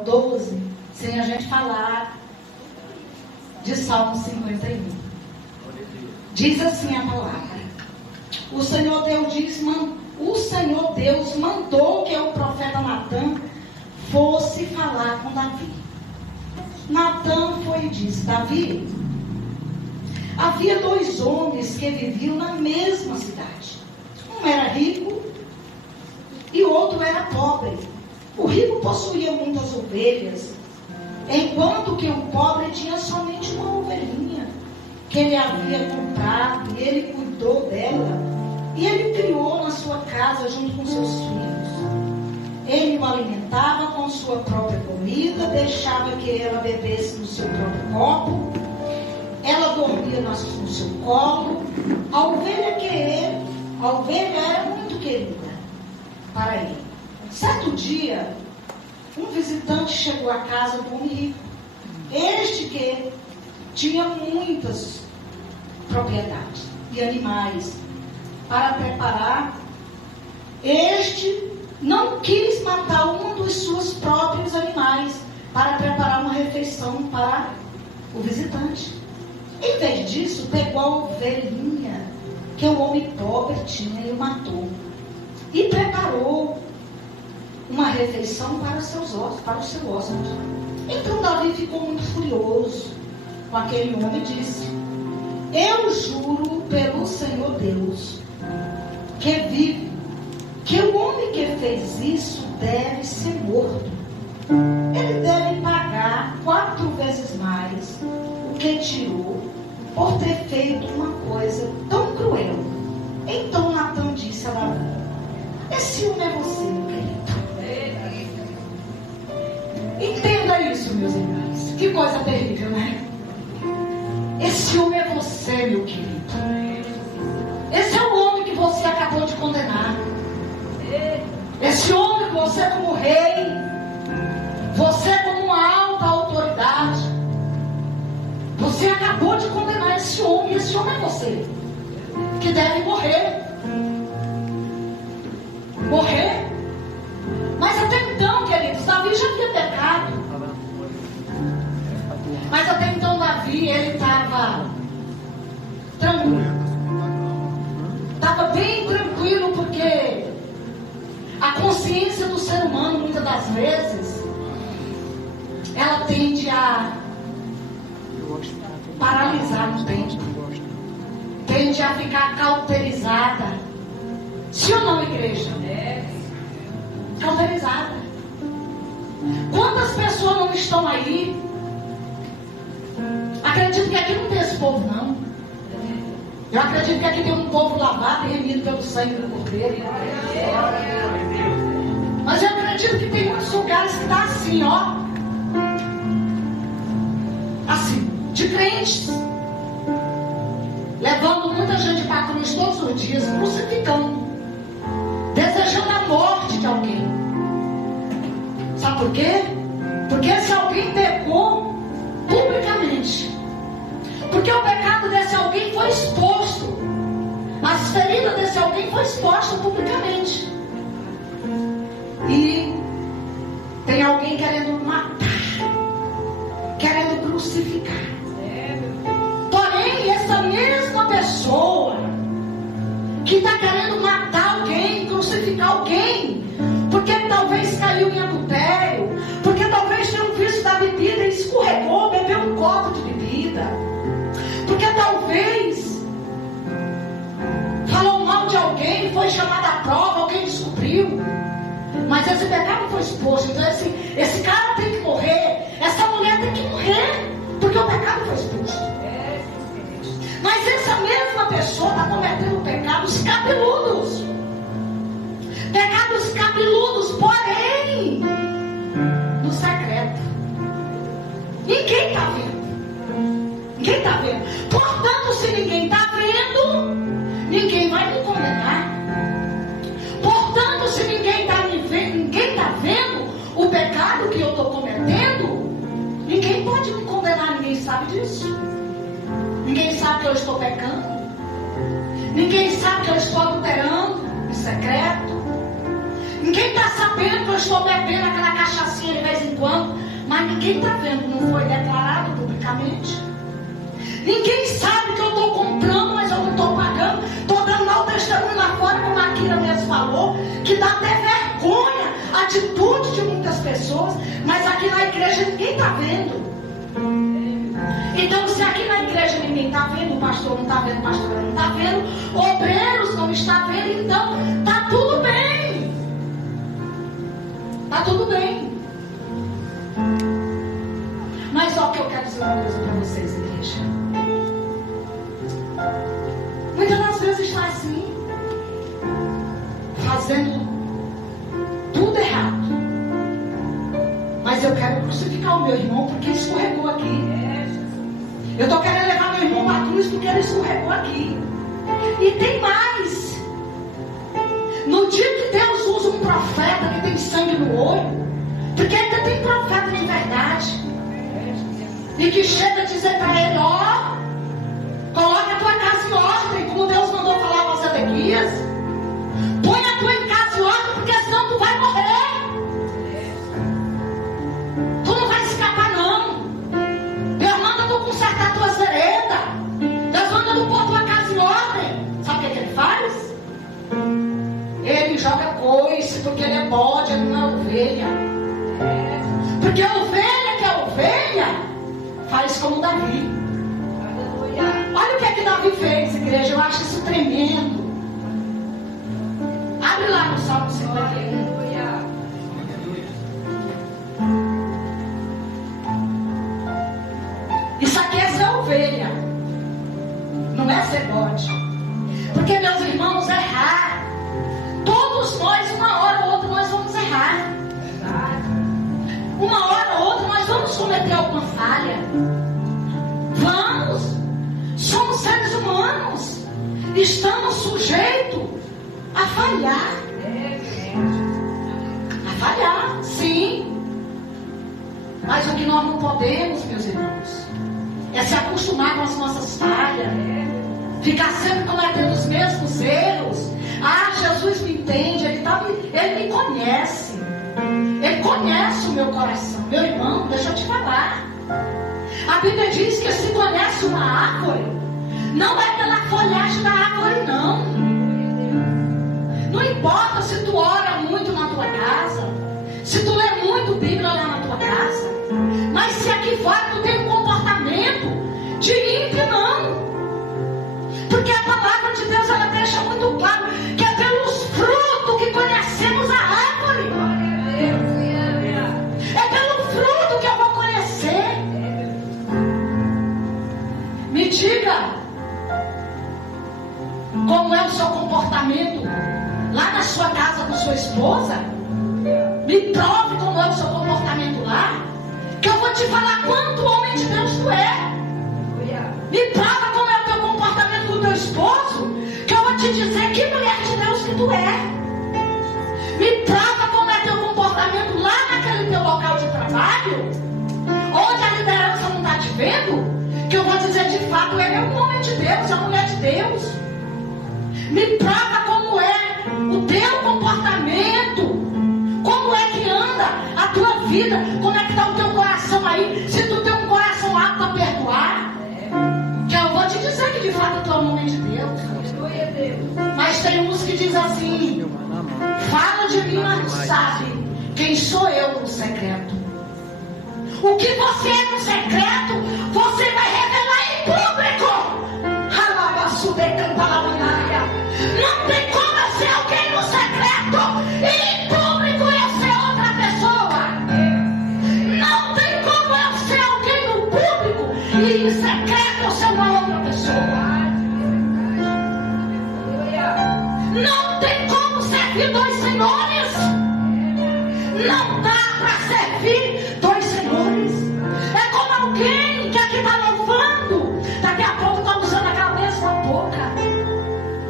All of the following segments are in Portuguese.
12, sem a gente falar de Salmo 51. Diz assim a palavra: o Senhor Deus mandou que o profeta Natã fosse falar com Davi. Natã foi e disse: Davi, havia 2 homens que viviam na mesma cidade. Um era rico e o outro era pobre. O rico possuía muitas ovelhas, enquanto que o pobre tinha somente uma ovelhinha que ele havia comprado, e ele cuidou dela, e ele criou na sua casa junto com seus filhos. Ele o alimentava com sua própria comida, deixava que ela bebesse no seu próprio copo, ela dormia no seu colo. A ovelha era muito querida para ele. Certo dia, um visitante chegou à casa do homem rico. Este que tinha muitas propriedades e animais para preparar. Este não quis matar um dos seus próprios animais para preparar uma refeição para o visitante. Em vez disso, pegou a ovelhinha que o homem pobre tinha e o matou. E preparou uma refeição para os seus hóspedes. Então Davi ficou muito furioso com aquele homem e disse: eu juro pelo Senhor Deus que vive, que o homem que fez isso deve ser morto. Ele deve pagar 4 vezes mais o que tirou por ter feito uma coisa tão cruel. Então Natã disse a Davi: esse homem é você, meu querido. Entenda isso, meus irmãos. Que coisa terrível, né? Esse homem é você, meu querido. Esse é o homem que você acabou de condenar. Esse homem que você como rei, você como uma alta autoridade, você acabou de condenar esse homem. Esse homem é você, que deve morrer. Morrer. Mas até então, queridos, Davi já havia pecado. Mas até então Davi, ele estava tranquilo. Estava bem tranquilo, porque a consciência do ser humano, muitas das vezes, ela tende a paralisar no tempo. Tende a ficar cauterizada. Sim ou não, igreja? Cauterizada. Quantas pessoas não estão aí? Acredito que aqui não tem esse povo, não. Eu acredito que aqui tem um povo lavado e remido pelo sangue do Cordeiro. Mas eu acredito que tem muitos lugares que está assim, ó. Assim, de crentes, levando muita gente para a cruz todos os dias, crucificando, desejando a morte de alguém. Sabe por quê? Porque se alguém pecou publicamente, porque o pecado desse alguém foi exposto, as feridas desse alguém foi exposta publicamente, e tem alguém querendo matar, querendo crucificar. Porém, essa mesma pessoa que está querendo matar alguém, crucificar alguém, porque talvez caiu em adultério, porque talvez tenha um vício da bebida e escorregou, bebeu um copo de bebida, porque talvez falou mal de alguém, foi chamado à prova, alguém descobriu, mas esse pecado foi exposto. Então esse cara tem que morrer, essa mulher tem que morrer, porque o pecado foi exposto. Mas essa mesma pessoa está cometendo pecados cabeludos. Pecados cabeludos, porém no secreto. Ninguém está vendo. Ninguém está vendo. Portanto, se ninguém está vendo, ninguém vai me condenar. Portanto, se ninguém está vendo o pecado que eu estou cometendo, ninguém pode me condenar. Ninguém sabe disso. Ninguém sabe que eu estou pecando. Ninguém sabe que eu estou adulterando em secreto. Ninguém está sabendo que eu estou bebendo aquela cachaçinha de vez em quando, ninguém está vendo, não foi declarado publicamente. Ninguém sabe que eu estou comprando, mas eu não estou pagando. Estou dando mau testemunho lá fora, como a Kira mesmo falou, que dá até vergonha a atitude de muitas pessoas, mas aqui na igreja ninguém está vendo. Então, se aqui na igreja ninguém está vendo, o pastor não está vendo, a pastora não está vendo, obreiros não está vendo, então está tudo bem. Está tudo bem. Mas olha o que eu quero dizer uma coisa para vocês, igreja. Muitas das vezes está assim, fazendo tudo errado. Mas eu quero crucificar o meu irmão porque ele escorregou aqui. Eu estou querendo levar meu irmão para a cruz porque ele escorregou aqui. E tem mais. No dia que Deus usa um profeta que tem sangue no olho, porque ainda tem profeta de verdade, e que chega a dizer para ele: ó, coloca a tua casa em ordem, como Deus mandou falar para Zedequias. Põe a tua casa em ordem, porque senão tu vai morrer. Tu não vai escapar não. Deus manda tu consertar a tua vereda. Deus manda tu pôr a tua casa em ordem. Sabe o que ele faz? Ele joga coice, porque ele é bode, ele não é ovelha. Porque a ovelha que é ovelha faz como Davi. Olha o que é que Davi fez, igreja. Eu acho isso tremendo. Abre lá no Salmo 51. Isso aqui é ser ovelha, não é ser bode. Porque, meus irmãos, errar, todos nós, uma hora ou outra, nós vamos errar. Uma hora ou outra nós vamos cometer alguma falha. Vamos. Somos seres humanos. Estamos sujeitos a falhar. A falhar, sim. Mas o que nós não podemos, meus irmãos, é se acostumar com as nossas falhas. Ficar sempre cometendo os mesmos erros. Ah, Jesus me entende, ele me conhece. Ele conhece o meu coração. Meu irmão, deixa eu te falar. A Bíblia diz que se conhece uma árvore, não é pela folhagem da árvore, não. Não importa se tu ora muito na tua casa, se tu lê muito Bíblia lá na tua casa, mas se aqui fora tu tem um comportamento de ímpio, não. Porque a palavra de Deus, ela deixa muito claro que é pelos frutos que conhecemos a árvore. É pelo fruto que eu vou conhecer. Me diga como é o seu comportamento lá na sua casa com sua esposa. Me prove como é o seu comportamento lá, que eu vou te falar quanto homem de Deus tu é. Me prova como é o teu comportamento com o teu esposo, que eu vou te dizer que mulher de Deus que tu é. Me prova como é teu comportamento lá naquele teu local de trabalho, onde a liderança não está te vendo, que eu vou dizer de fato, ele é um homem de Deus, é uma mulher de Deus. Me prova como é o teu comportamento, como é que anda a tua vida, como é que está o teu coração aí, se tu tem um coração apto a perdoar, que eu vou te dizer que de fato tu é um homem de Deus. Mas tem uns que dizem assim: fala de mim, mas não sabe quem sou eu no secreto. O que você é no secreto, você vai revelar em público. Não tem como eu ser alguém no secreto e em público eu ser outra pessoa. Não tem como eu ser alguém no público e em secreto eu ser uma outra pessoa. Não tem como servir dois senhores. Não dá para servir dois senhores. É como alguém que aqui está louvando, daqui a pouco está usando aquela mesma boca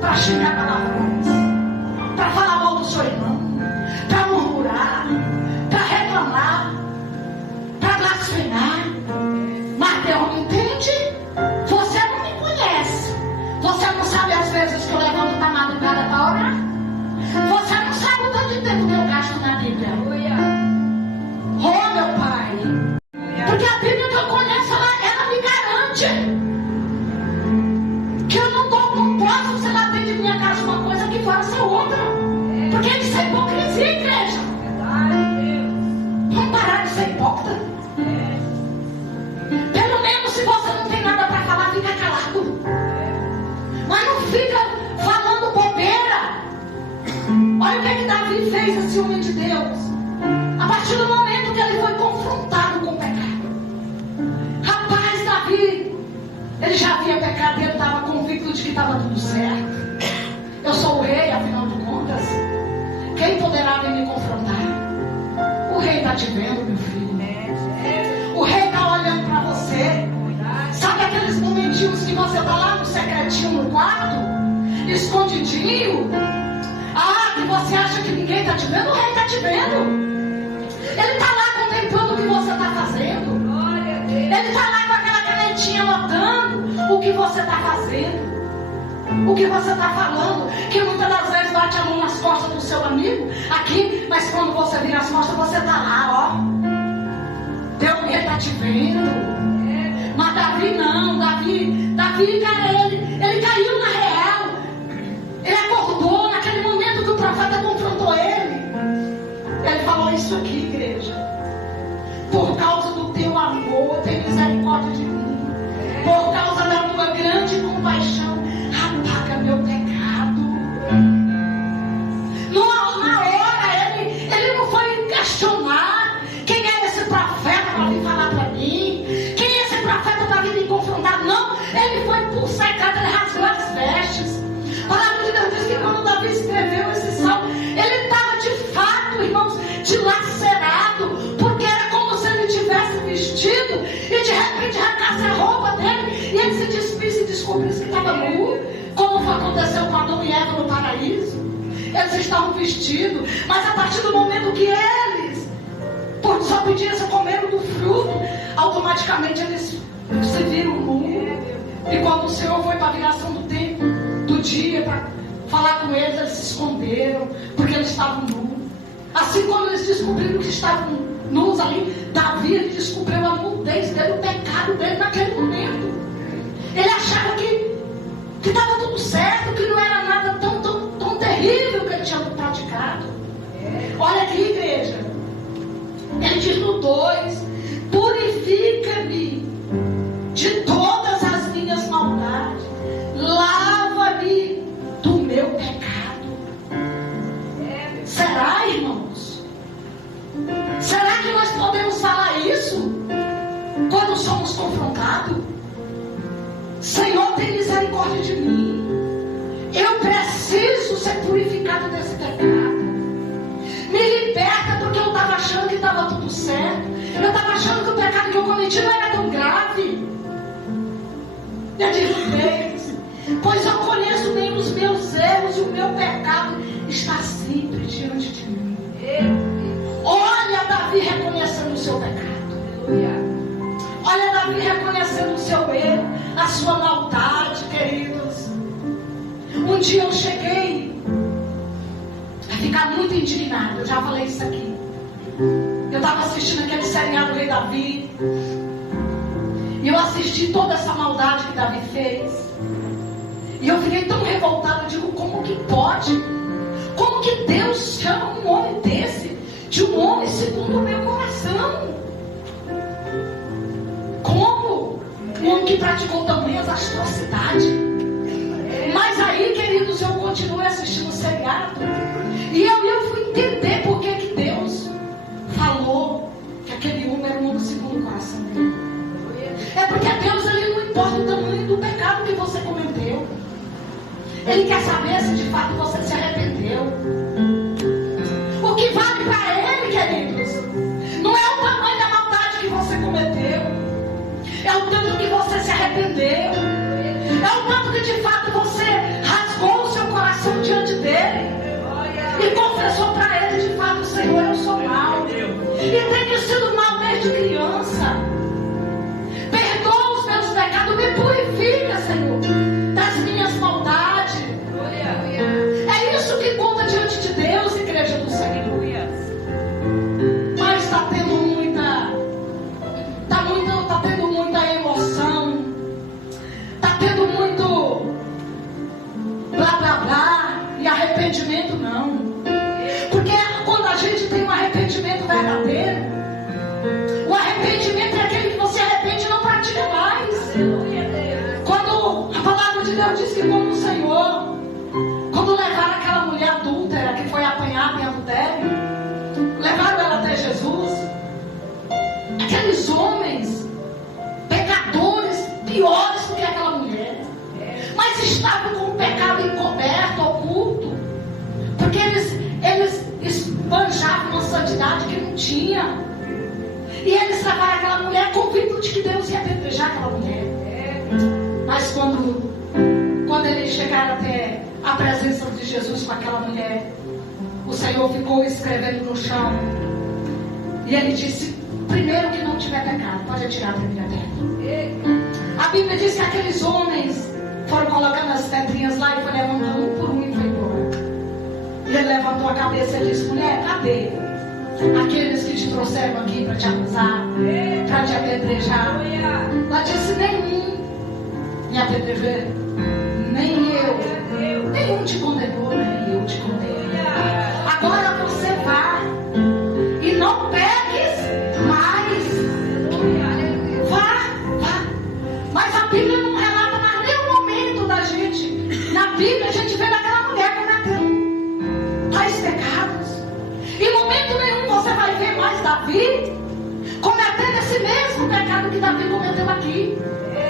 para xingar palavrões, para falar mal do seu irmão, para murmurar, para reclamar, para blasfemar. Mas Deus não entende. Você não me conhece. Você não sabe as vezes que eu levanto da madrugada para orar. Você não sabe o tanto de tempo que eu gasto na Bíblia. hipócrita. Pelo menos se você não tem nada para falar, fica calado. Mas não fica falando bobeira. Olha o que Davi fez, esse homem de Deus. A partir do momento que ele foi confrontado com o pecado. Rapaz, Davi, ele já havia pecado e ele estava convicto de que estava tudo certo. Eu sou o rei, afinal de contas. Quem poderá vir me confrontar? O rei está te vendo, meu filho. O rei está olhando para você. Sabe aqueles momentinhos que você está lá no secretinho no quarto? Escondidinho? Ah, que você acha que ninguém está te vendo? O rei está te vendo. Ele está lá contemplando o que você está fazendo. Ele está lá com aquela canetinha notando o que você está fazendo. O que você está falando, que muitas das vezes bate a mão nas costas do seu amigo aqui, mas quando você vira as costas, você está lá, ó. Deus está te vendo. Mas Davi não, Davi, cara, ele caiu na real. Ele acordou naquele momento que o profeta confrontou ele. Ele falou isso aqui, igreja. Por causa do teu amor, tem misericórdia de mim. Por causa da tua grande compaixão, apaga meu pecado. Na hora, ele não foi questionar quem é esse profeta para vir falar para mim, quem é esse profeta para vir me confrontar. Não, ele foi por secreto, ele rasgou as vestes. A palavra de Deus diz que quando Davi escreveu esse salmo, ele estava de fato, irmãos, dilacerado, porque era como se ele tivesse vestido e de repente arrancasse a roupa dele e ele se despisse e descobrisse que estava nu, como aconteceu com Adão e Eva no paraíso. Eles estavam vestidos, mas a partir do momento que eles, por desobediência, comeram do fruto, automaticamente eles se viram nu. E quando o Senhor foi para a viração do tempo, do dia, para falar com eles, eles se esconderam, porque eles estavam nus. Assim, quando eles descobriram que estavam nus ali, Davi, ele descobriu a nudez dele, o pecado dele naquele momento. Ele achava que estava tudo certo, que não era nada tão terrível que ele tinha praticado. Olha aqui, igreja. Ele diz no 2: purifica-me de todas as minhas maldades, lava-me do meu pecado. Será, irmãos? Será que nós podemos falar isso quando somos confrontados? Senhor, tem misericórdia de mim. Eu preciso ser purificado desse pecado. Me liberta, porque eu estava achando que estava tudo certo. Eu estava achando que o pecado que eu cometi não era tão grave. Eu digo, Deus, pois eu conheço bem os meus erros e o meu pecado está sempre diante de mim. Olha Davi reconhecendo o seu pecado. Olha Davi reconhecendo o seu erro, a sua maldade, queridos. Um dia eu cheguei a ficar muito indignado. Eu já falei isso aqui. Eu estava assistindo aquele seriado Rei Davi. E eu assisti toda essa maldade que Davi fez. E eu fiquei tão revoltado. Eu digo, como que pode? Como que Deus chama um homem desse de um homem segundo o meu coração? Como? Um homem que praticou tamanhas atrocidades. Mas aí, queridos, eu continuei assistindo o seriado. E eu fui entender por que Deus falou que aquele homem era um homem segundo o coração dele. É porque Deus, ele não importa o tamanho do pecado que você cometeu. Ele quer saber se de fato você se arrependeu. O que vale para ele, queridos, não é o tamanho da maldade que você cometeu. É o tanto que você se arrependeu. É o tanto que de fato você rasgou o seu coração diante dele e confessou para ele de fato, Senhor, eu sou mau. E tenho sido mal desde criança. Perdoa os meus pecados, me purifica, Senhor, das minhas maldades. É isso que conta diante de Deus, igreja do Senhor. Mas está tendo muita emoção. Está tendo muito blá blá blá e arrependimento não. Porque quando a gente tem um arrependimento verdadeiro, adultério. Levaram ela até Jesus. Aqueles homens, pecadores, piores do que aquela mulher. Mas estavam com o pecado encoberto, oculto. Porque eles esbanjavam uma santidade que não tinha. E eles levaram aquela mulher convicto de que Deus ia apedrejar aquela mulher. Mas quando eles chegaram até a presença de Jesus com aquela mulher, o Senhor ficou escrevendo no chão. E ele disse: primeiro que não tiver pecado, pode atirar a primeira pedra. A Bíblia diz que aqueles homens foram colocando as pedrinhas lá e foi levantando um por um e foi embora. E ele levantou a cabeça e disse: mulher, cadê aqueles que te trouxeram aqui para te acusar, para te apedrejar? Ela disse: nenhum me apedrejou, nem eu. Nenhum te condenou, nem eu te condenei. Agora você vá e não peques mais. Vá. Mas a Bíblia não relata mais nenhum momento da gente. Na Bíblia a gente vê daquela mulher cometendo tais pecados. Em momento nenhum você vai ver mais Davi cometendo esse mesmo pecado que Davi cometeu aqui,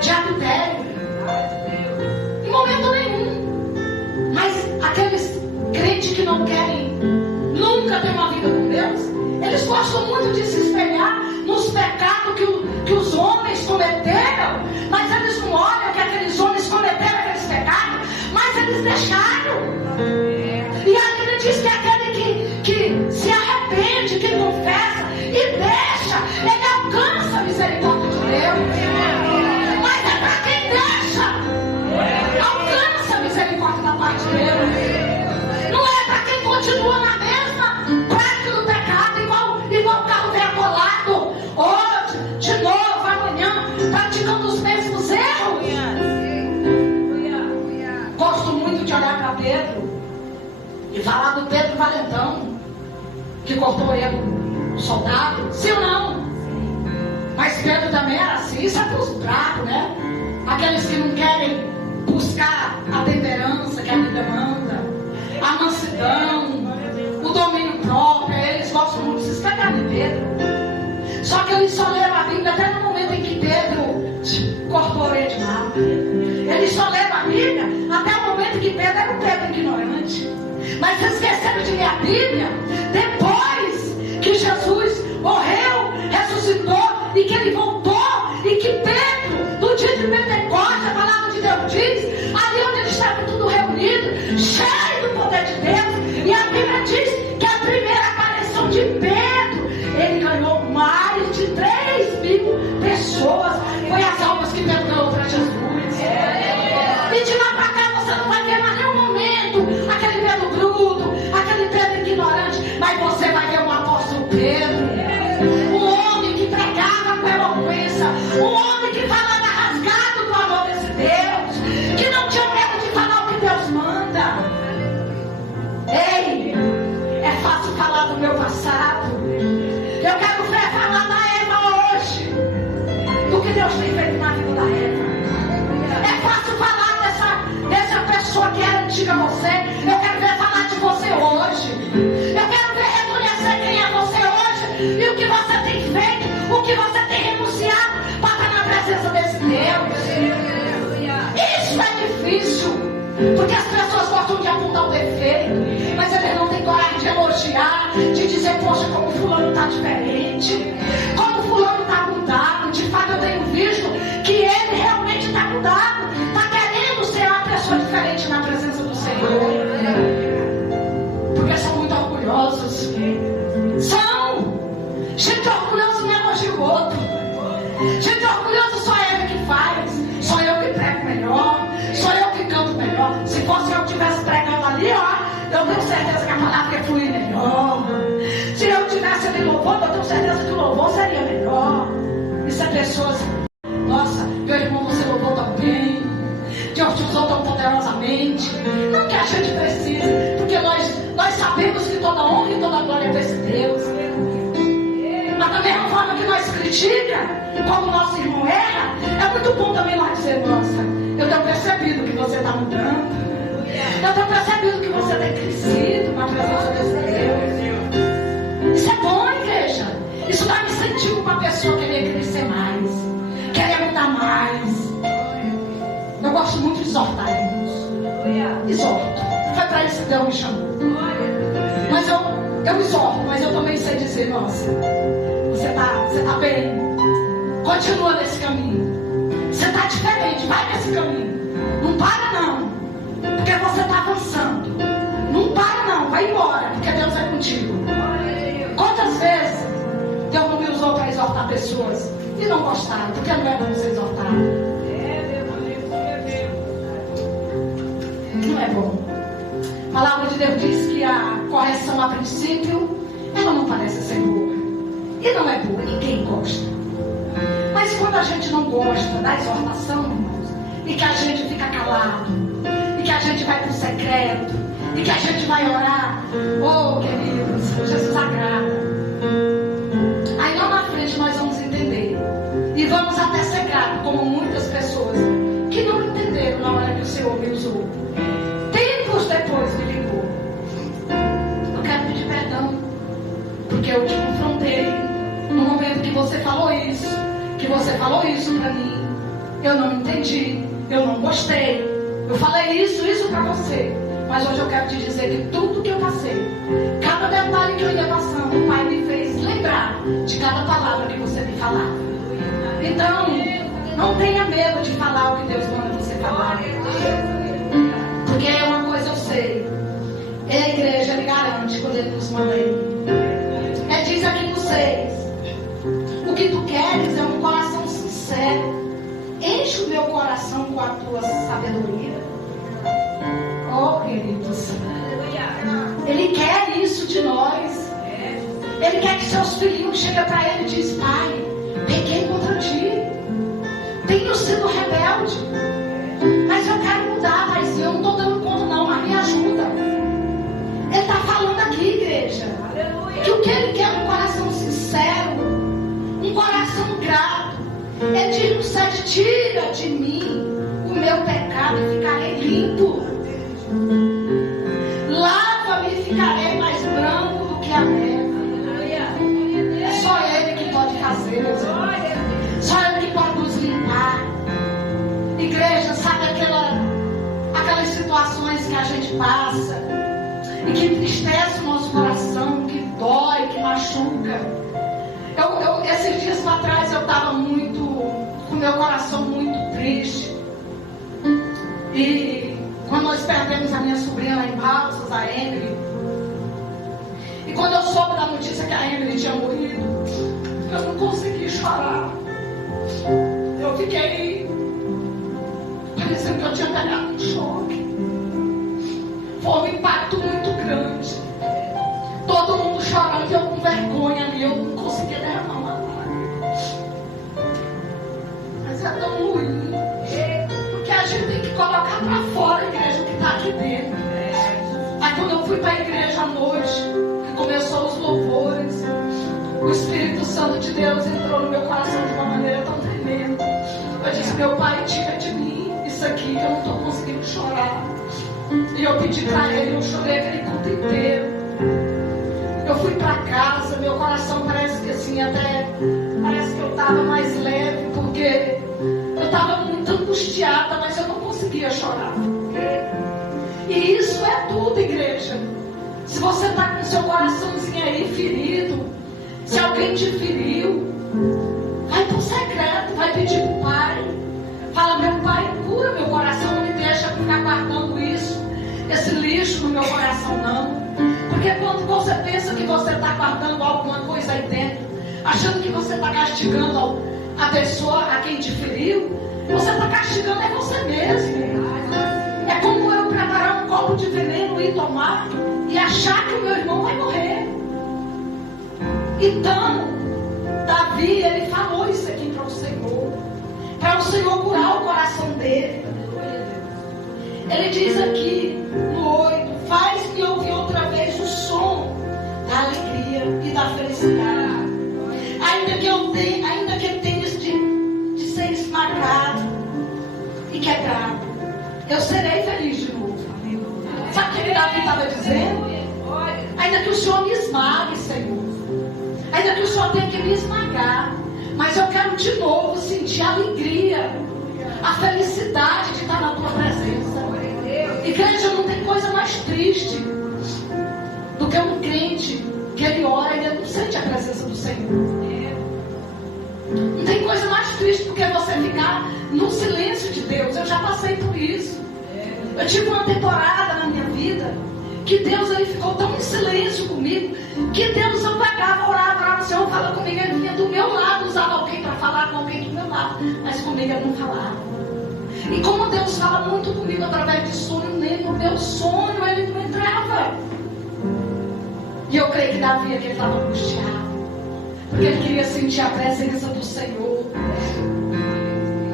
de adultério. Em momento nenhum. Mas aqueles crentes que não querem nunca ter uma vida com Deus, eles gostam muito de se espelhar nos pecados que os homens cometeram. Mas eles não olham que aqueles homens cometeram aqueles pecados, mas eles deixaram. E a Bíblia diz que aquele que se arrepende, que confessa e deixa, ele alcança a misericórdia de Deus. Mas é para quem deixa, alcança a misericórdia da parte de Deus. Não é para quem continua na mesma prática do pecado, igual o carro vem atolado, hoje, de novo, amanhã, praticando os mesmos erros. Gosto muito de olhar para Pedro e falar do Pedro Valentão, que cortou ele, o soldado. Sim ou não? Mas Pedro também era assim. Isso é para os bravos, né? Aqueles que não querem buscar a temperança que a Bíblia manda, a mansidão, o domínio próprio. Eles gostam muito de se espegar de Pedro. Só que eles só leram a Bíblia até no momento em que Pedro cortou a orelha de mal. Eles só leram a Bíblia até o momento em que Pedro era um Pedro ignorante. Mas esqueceram de ler a Bíblia depois que Jesus morreu, ressuscitou e que ele voltou. E que Pedro, no dia de Pentecostes, a palavra de Deus diz, ali onde eles estavam tudo reunido, cheio do poder de Deus. E a Bíblia diz que a primeira aparição de Pedro, ele ganhou mais de 3.000 pessoas. Foi as almas que Pedro ganhou para Jesus. E de lá para cá você não vai ver mais nenhum momento aquele Pedro bruto, aquele Pedro ignorante, mas você vai ver o apóstolo Pedro, um homem que pregava com eloquência, um homem que falava rasgado com o amor desse Deus, que não tinha medo de falar o que Deus manda. Ei, é fácil falar do meu passado. Eu quero ver falar da Eva hoje, do que Deus tem feito na vida da Eva. É fácil falar dessa pessoa que era antiga a você. Eu quero ver falar de você hoje. Eu quero ver reconhecer quem é você hoje e o que você tem feito, o que você tem renunciado para estar na presença desse Deus. Isso é difícil, porque as pessoas gostam de apontar o defeito, mas eles não têm coragem de elogiar, de dizer: poxa, como fulano está diferente, como fulano está mudado. De fato eu tenho visto que ele realmente está mudado, está querendo ser uma pessoa diferente na presença do Senhor, porque são muito orgulhosos. São gente orgulhosa, não elogia o outro. Gente orgulhosa, só ele que faz, só eu que prego melhor, só eu que canto melhor. Se fosse eu que estivesse pregando ali, ó, eu tenho certeza que a palavra ia fluir melhor. Se eu tivesse ali louvando, eu tenho certeza que o louvor seria melhor. Isso é pessoas: nossa, meu irmão, você louvou tão bem, Deus te usou tão poderosamente. Não que a gente precise, porque nós sabemos que toda honra e toda glória é desse Deus. Mas da mesma forma que nós criticamos, como o nosso irmão erra, é muito bom também nós dizer: nossa, eu tenho percebido que você está mudando, eu tenho percebido que você tem crescido na presença desse Deus. Isso dá incentivo para a pessoa querer crescer mais, querer mudar mais. Eu gosto muito de exortar, irmãos. Exorto. Foi para isso que Deus me chamou. Mas eu exorto, mas eu também sei dizer, nossa, você tá bem. Continua nesse caminho. Você está diferente, vai nesse caminho. Não para não, porque você está avançando. Não para não, vai embora, porque Deus é contigo. Quantas vezes Deus não me usou para exortar pessoas e não gostaram, porque não é bom ser exortado. Não é bom. A palavra de Deus diz que a correção a princípio, ela não parece ser boa. E não é boa, ninguém gosta. Mas quando a gente não gosta da exortação, irmãos, e que a gente fica calado, e que a gente vai para o secreto, e que a gente vai orar, oh queridos, Jesus agrada. Aí lá na frente nós vamos entender. E vamos até ser gratos, como muitas pessoas que não entenderam na hora que o Senhor me usou. Tempos depois me ligou. Eu quero pedir perdão, porque eu te confrontei no momento que você falou isso. Que você falou isso para mim. Eu não entendi, eu não gostei. Eu falei isso para você. Mas hoje eu quero te dizer que tudo que eu passei, cada detalhe que eu ia passando, o Pai me fez lembrar de cada palavra que você me falava. Então, não tenha medo de falar o que Deus manda você falar. Porque é uma coisa eu sei. A igreja me garante quando Ele nos manda ir. Ele diz aqui no 6: o que tu queres é um coração sincero. Enche o meu coração com a tua sabedoria. Oh, queridos, Ele quer isso de nós. Ele quer que seus filhinhos cheguem para Ele e dizem: Pai, pequei contra ti, tenho sido rebelde, mas eu quero mudar, mas eu não estou dando conta não, mas me ajuda. Ele está falando aqui, igreja, que o que Ele quer é um coração sincero, um coração grato. Ele diz no 7: tira de mim o meu pecado e ficarei limpo. Lava-me e ficarei mais branco do que a neve. É só Ele que pode fazer, meus irmãos. Só Ele que pode nos limpar. Igreja, sabe aquelas situações que a gente passa e que entristece o nosso coração, que dói, que machuca. Esses dias para trás eu estava com meu coração muito triste. E quando nós perdemos a minha sobrinha lá em Balsas, a Emily, e quando eu soube da notícia que a Emily tinha morrido, eu não consegui chorar. Eu fiquei parecendo que eu tinha pegado um choque. Foi um impacto muito grande. Todo mundo chorando e eu com vergonha ali, eu não conseguia derramar uma lágrima. Mas é tão ruim, porque a gente tem que colocar para fora a igreja que está aqui dentro. Aí quando eu fui para a igreja à noite, que começou os louvores, o Espírito Santo de Deus entrou no meu coração de uma maneira tão tremenda. Eu disse: meu Pai, tira de mim isso aqui, que eu não estou conseguindo chorar. E eu pedi para Ele, eu chorei aquele culto inteiro. Eu fui para casa, meu coração parece que assim, até parece que eu estava mais leve, porque eu estava muito angustiada, mas eu não conseguia chorar. E isso é tudo, igreja. Se você está com seu coraçãozinho aí ferido, se alguém te feriu, vai para o secreto, vai pedir para o Pai. Fala: meu Pai, cura meu coração, não me deixa ficar guardando isso, esse lixo no meu coração não. Porque quando você pensa que você está guardando alguma coisa aí dentro, achando que você está castigando a pessoa a quem te feriu, você está castigando é você mesmo. É como eu preparar um copo de veneno e tomar e achar que o meu irmão vai morrer. Então, Davi, ele falou isso aqui para o Senhor curar o coração dele. Ele diz aqui no 8: faz-me ouvir outra vez o som da alegria e da felicidade. Ainda que eu tenha de ser esmagado e quebrado, eu serei feliz de novo. Sabe o que Davi estava dizendo? Ainda que o Senhor me esmague, Senhor. Ainda que o Senhor tenha que me esmagar, mas eu quero de novo sentir a alegria, a felicidade de estar na tua presença. Igreja, não tem coisa mais triste do que um crente que ele ora e ele não sente a presença do Senhor. Não tem coisa mais triste do que você ficar no silêncio de Deus. Eu já passei por isso. Eu tive uma temporada na minha vida que Deus, ele ficou tão em silêncio comigo, que Deus, eu pegava, orava, Senhor, fala comigo. Ele vinha do meu lado, usava alguém para falar com alguém do meu lado, mas comigo ele não falava. E como Deus fala muito comigo através de sonho, nem no meu sonho ele não entrava. E eu creio que Davi aqui estava angustiado, porque ele queria sentir a presença do Senhor.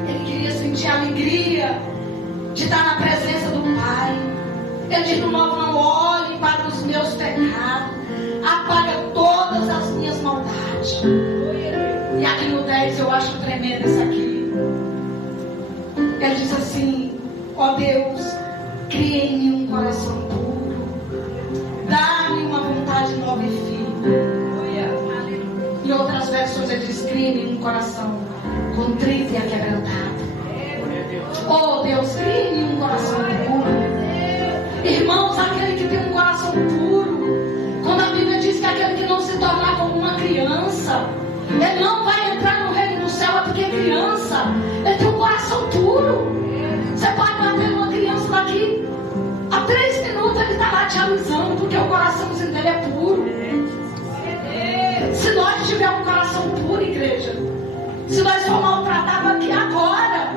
Ele queria sentir a alegria de estar na presença do Pai. Ele diz no 9: não olhe para os meus pecados, apaga todas as minhas maldades. E aqui no 10 eu acho tremendo isso aqui. Ele diz assim: ó Deus, cria em mim um coração puro, dá-me uma vontade nova e firme. Em outras versões ele diz: cria em mim um coração contrito e aquebrantado. Oh Deus, cria em mim um coração puro. Irmãos, aquele que tem um coração puro, quando a Bíblia diz que aquele que não se tornar como uma criança, ele não vai entrar no reino do céu, é porque é criança. Ele tem um coração puro. Você pode bater numa criança daqui a 3 minutos, ele está lá te avisando, porque o coraçãozinho dele é puro. Se nós tivermos um coração puro, igreja, se nós formos maltratados aqui agora,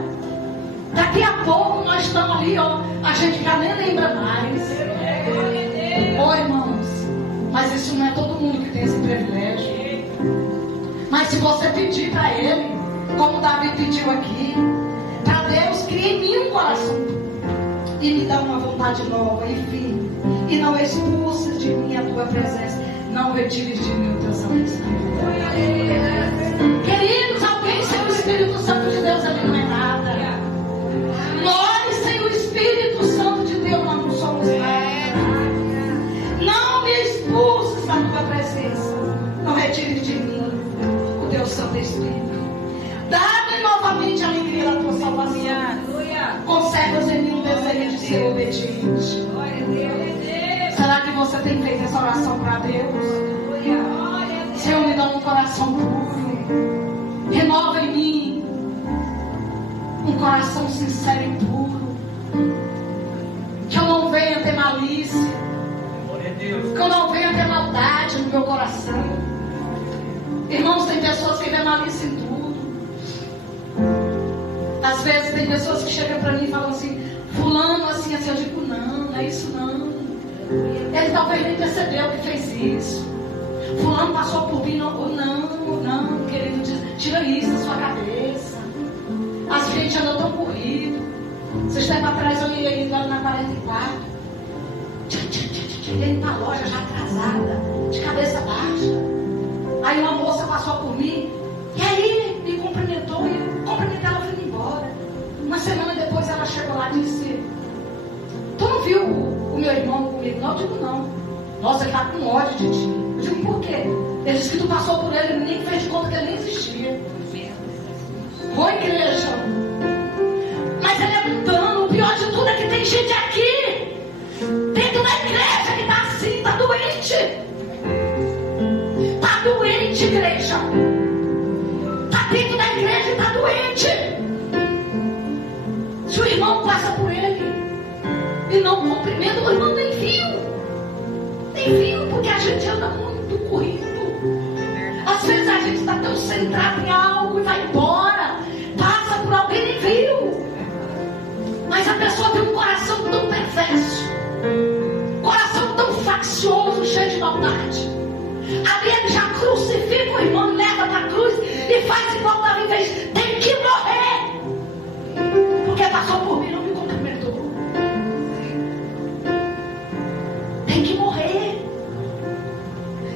daqui a pouco nós estamos ali, ó, a gente já nem lembra mais. Ó, irmãos, mas isso não é todo mundo que tem esse privilégio. Mas se você pedir para ele, como Davi pediu aqui, para Deus, cria em mim um coração e me dá uma vontade nova e firme, e não expulses de mim a tua presença, não retires de mim o teu Santo Espírito. Queridos, alguém sem o Espírito Santo de Deus ali não é nada. Nós sem o Espírito Santo de Deus nós não somos nada. Não me expulses da tua presença, não retires de mim o teu Santo Espírito. Dá-me novamente a alegria da tua salvação. Conservas em mim um desejo de ser obediente. Será que você tem feito essa oração para Deus? Senhor, me dá um coração puro. Renova em mim um coração sincero e puro. Que eu não venha ter malícia, que eu não venha ter maldade no meu coração. Irmãos, tem pessoas que vêem malícia em tudo. Às vezes tem pessoas que chegam para mim e falam assim: fulano assim, assim. Eu digo: não é isso não. Ele talvez nem percebeu que fez isso. Fulano passou por mim, não, querido, tira isso da sua cabeça. A gente anda tão corrido. Vocês tempo atrás eu ia indo lá na 44, indo para a loja já atrasada, de cabeça baixa. Aí uma moça passou por mim, e aí me cumprimentou, e eu cumprimentei ela e fui embora. Uma semana depois ela chegou lá e disse: tu não viu o meu irmão comigo? Não, eu digo: não. Nossa, ele está com ódio de ti. Eu digo: por quê? Ele disse que tu passou por ele e nem fez de conta que ele nem existia. Oi, igreja. Mas ele é mundano. O pior de tudo é que tem gente aqui dentro da igreja que está assim, está doente. Está doente, igreja. Está dentro da igreja e está doente. Se o irmão passa por ele e não cumprimenta, o irmão nem viu. Nem viu, porque a gente anda muito corrido. Às vezes a gente está tão centrado em algo e vai embora, passa por alguém e nem viu. Mas a pessoa tem um coração tão perverso, coração tão faccioso, cheio de maldade. Ali ele já crucifica o irmão, leva para a cruz e faz igual Davi fez: tem que morrer, porque passou por mim e não me cumprimentou. Tem que morrer.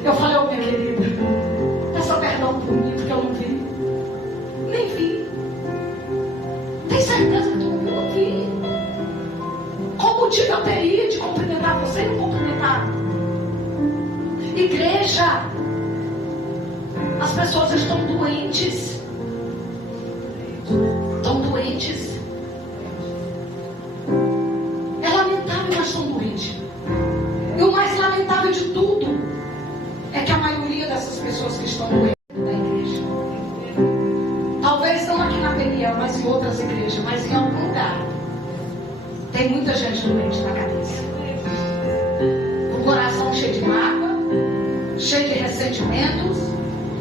Eu falei: ô minha querida, peça perdão por mim, porque eu não vi. Nem vi. Tem certeza que tu não viu? Não vi. Qual motivo eu teria de cumprimentar você e não cumprimentar? Igreja, em outras igrejas, mas em algum lugar tem muita gente doente na cabeça. O coração cheio de mágoa, cheio de ressentimentos,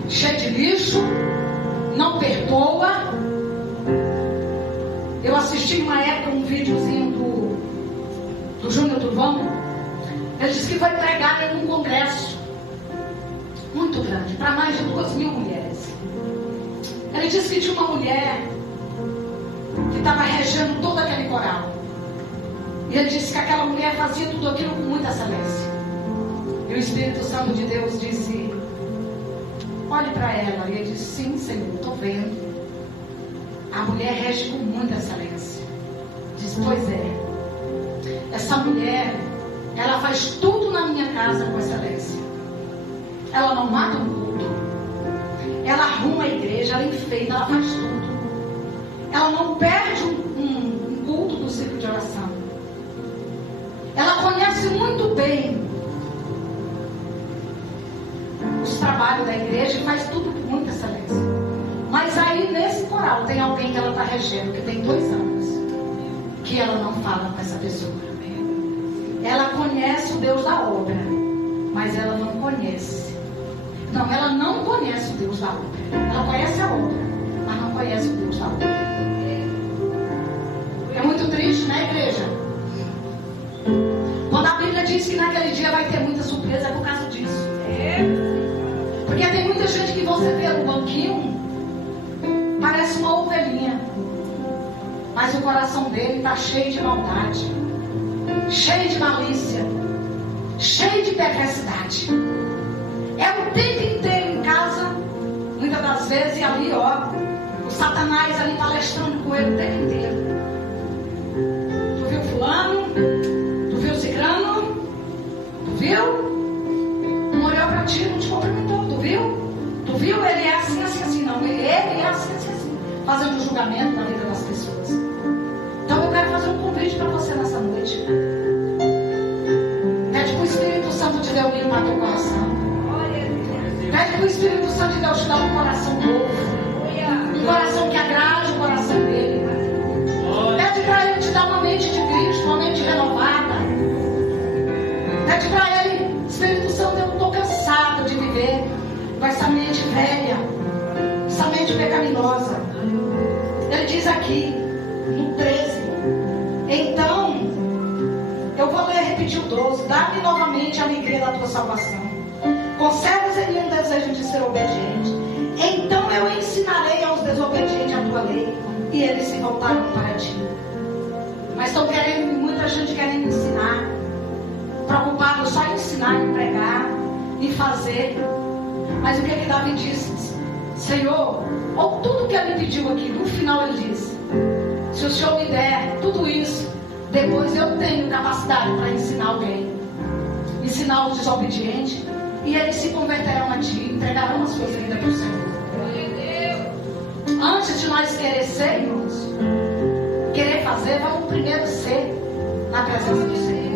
cheio de lixo, não perdoa. Eu assisti uma época um videozinho do Júnior Turvão. Ele disse que foi pregar em um congresso muito grande, para mais de 2.000 mulheres. Ele disse que tinha uma mulher que estava regendo todo aquele coral. E ele disse que aquela mulher fazia tudo aquilo com muita excelência. E o Espírito Santo de Deus disse: olhe para ela. E ele disse: sim, Senhor, estou vendo. A mulher rege com muita excelência. Diz: pois é. Essa mulher, ela faz tudo na minha casa com excelência. Ela não mata um culto. Ela arruma a igreja, ela enfeita, ela faz tudo. Ela não perde um culto do ciclo de oração. Ela conhece muito bem os trabalhos da igreja e faz tudo com muita excelência. Mas aí nesse coral tem alguém que ela está regendo, que tem 2 anos, que ela não fala com essa pessoa. Ela conhece o Deus da obra, mas ela não conhece. Não, ela não conhece o Deus da obra. Ela conhece a obra, mas não conhece o Deus da obra. É muito triste, né, igreja? Quando a Bíblia diz que naquele dia vai ter muita surpresa, é por causa disso. Porque tem muita gente que você vê no banquinho, parece uma ovelhinha, mas o coração dele está cheio de maldade, cheio de malícia, cheio de perversidade. É o tempo inteiro em casa, muitas das vezes, e ali, ó, o Satanás ali palestrando com ele o tempo inteiro. Tu viu fulano? Tu viu cicrano? Tu viu? Não olhou para ti, não te cumprimentou. Tu viu? Tu viu? Ele é assim, assim, assim. Não, ele é assim, assim, assim. Fazendo julgamento na vida das pessoas. Então eu quero fazer um convite para você nessa noite. Pede para o Espírito Santo de Deus limpar teu coração. Pede para o Espírito Santo de Deus te dar um coração novo. Um coração que agrade o coração dele. Pede para ele te dar uma mente de Cristo, uma mente renovada. Pede para ele: Espírito Santo, eu estou cansado de viver com essa mente velha, essa mente pecaminosa. Ele diz aqui no 13: então eu vou ler, repetir o 12: dá-me novamente a alegria da tua salvação, conservas em mim um desejo de ser obediente. Então eu ensinarei aos desobedientes a tua lei, e eles se voltaram para ti. Mas estão querendo, muita gente querendo ensinar, preocupado só em ensinar, em pregar, em fazer. Mas o que que Davi disse? Senhor, ou tudo que ele pediu aqui, no final ele disse: se o Senhor me der tudo isso, depois eu tenho capacidade para ensinar alguém, ensinar os desobedientes, e eles se converterão a ti, entregarão as suas vidas para o Senhor. Antes de nós querer fazer, vamos primeiro ser na presença do Senhor.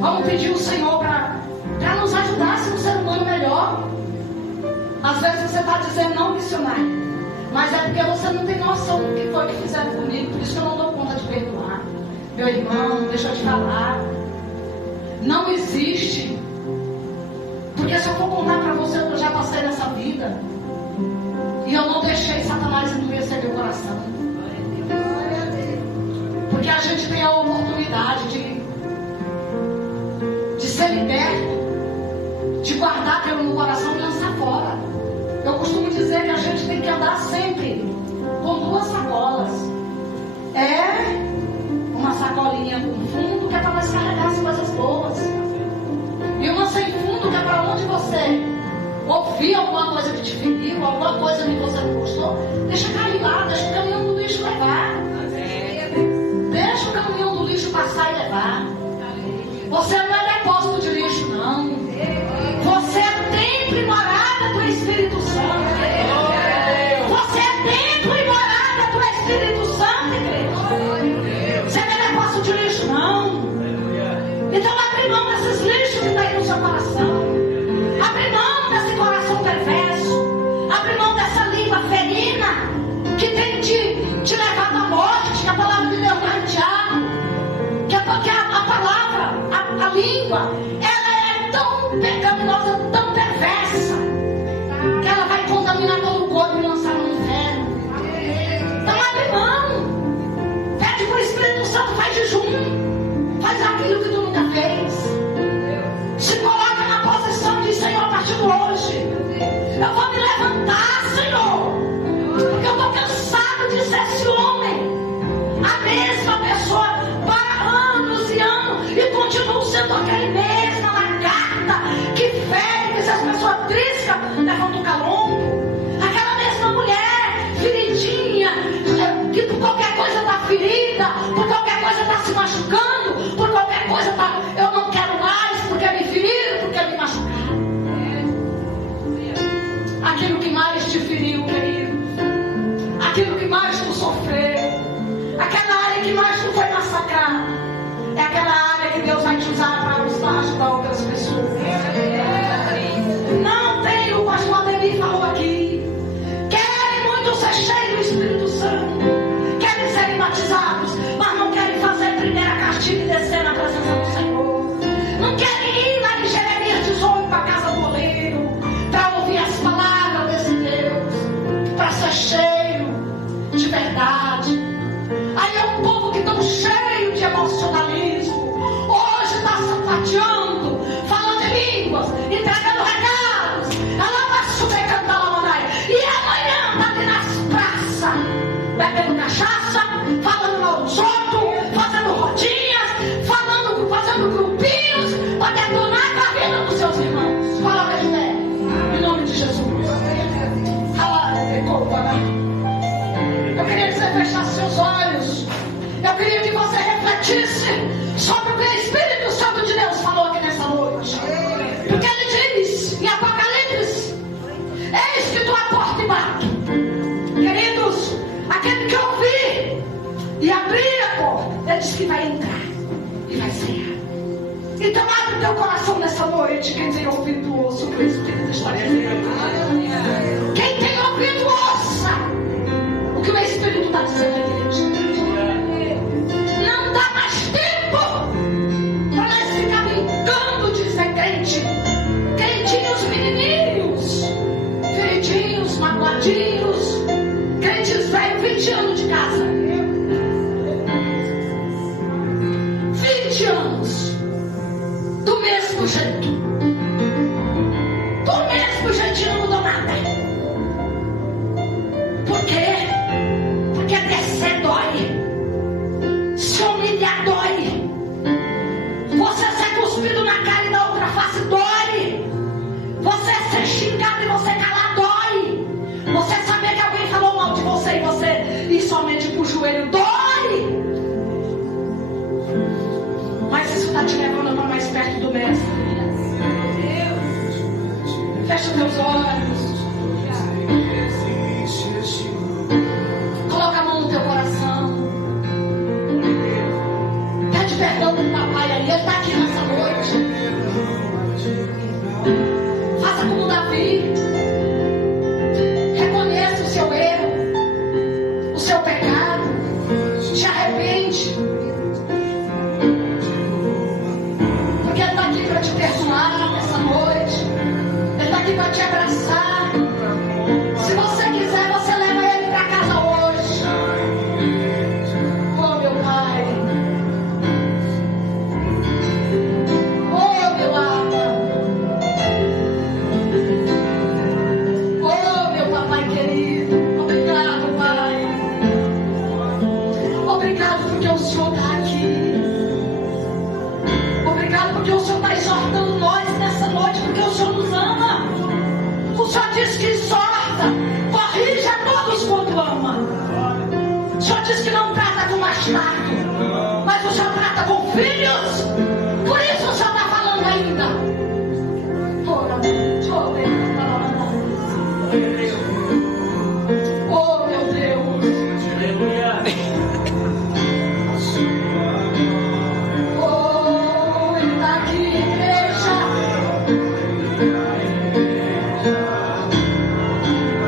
Vamos pedir ao Senhor para nos ajudar a ser um ser humano melhor. Às vezes você está dizendo não, missionário, mas é porque você não tem noção do que foi que fizeram comigo, por isso que eu não dou conta de perdoar. Meu irmão, deixa eu te falar, não existe. Porque se eu for contar para você o que eu já passei nessa vida, e eu não deixei Satanás endurecer meu coração, porque a gente tem a oportunidade de ser liberto, de guardar aquilo no coração e lançar fora. Eu costumo dizer que a gente tem que andar sempre com 2 sacolas. É uma sacolinha com fundo, que é para nós carregar as coisas boas, e uma sem fundo, que é para onde você ouvir alguma coisa que te feriu, alguma coisa que você não gostou, deixa cair lá, deixa o caminhão do lixo levar. Deixa o caminhão do lixo passar e levar. Você não é depósito de lixo, não. Você é templo e morada do Espírito Santo. Você é templo e morada do Espírito Santo, igreja. Você não é depósito de lixo, não. Então abre mão desses lixos que está aí no seu coração. Abre mão desse coração perverso. Abre mão dessa língua ferina que tem te cachaça, falando mal dos outros, fazendo rodinhas, fazendo grupinhos, para detonar com a vida dos seus irmãos. Fala a verdade, em nome de Jesus. Eu queria que você fechasse seus olhos. Eu queria que você refletisse sobre o que o Espírito Santo de Deus falou aqui nessa noite. Porque ele diz em Apocalipse: eis que estou à porta e bato. Queridos, aquele que ouvir e abrir a porta, ele diz que vai entrar e vai cear. Então abre o teu coração nessa noite. Quem tem ouvido, ouça o que o Espírito está dizendo. Quem tem ouvido, ouça o que o Espírito está dizendo, igreja. Não dá mais tempo para nós ficar brincando de ser crente. Crentinhos menininhos, feridinhos, magoadinhos, crentes velhos, 20 anos de casa, 20 anos do mesmo jeito, do mesmo jeitinho, não mudou nada. Por quê? Porque descer dói, se humilhar dói, você ser cuspido na cara e na outra face dói, você ser xingado e você calar dói, você saber que alguém falou mal de você e você ir somente pro joelho dói. Mas isso está te levando para mais perto do Mestre. Fecha os teus olhos. Coloca a mão no teu coração. Pede perdão pro papai aí. Ele está aqui nessa noite. Faça como Davi. Reconheça o seu erro, o seu pecado. Te arrepende. Porque Ele está aqui para te perdoar nessa noite. Ele está aqui para te abraçar. Se você quiser, você leva Ele para casa hoje. Oh, meu Pai. Oh, meu Abba. Oh, meu papai querido. Obrigado, Pai. Obrigado porque o Senhor está aqui. Obrigado porque o Senhor está exortando nós nessa noite, porque o Senhor nos ama. O Senhor diz que exorta, corrige a todos quanto ama. O Senhor diz que não trata com bastardo, mas o Senhor trata com filhos.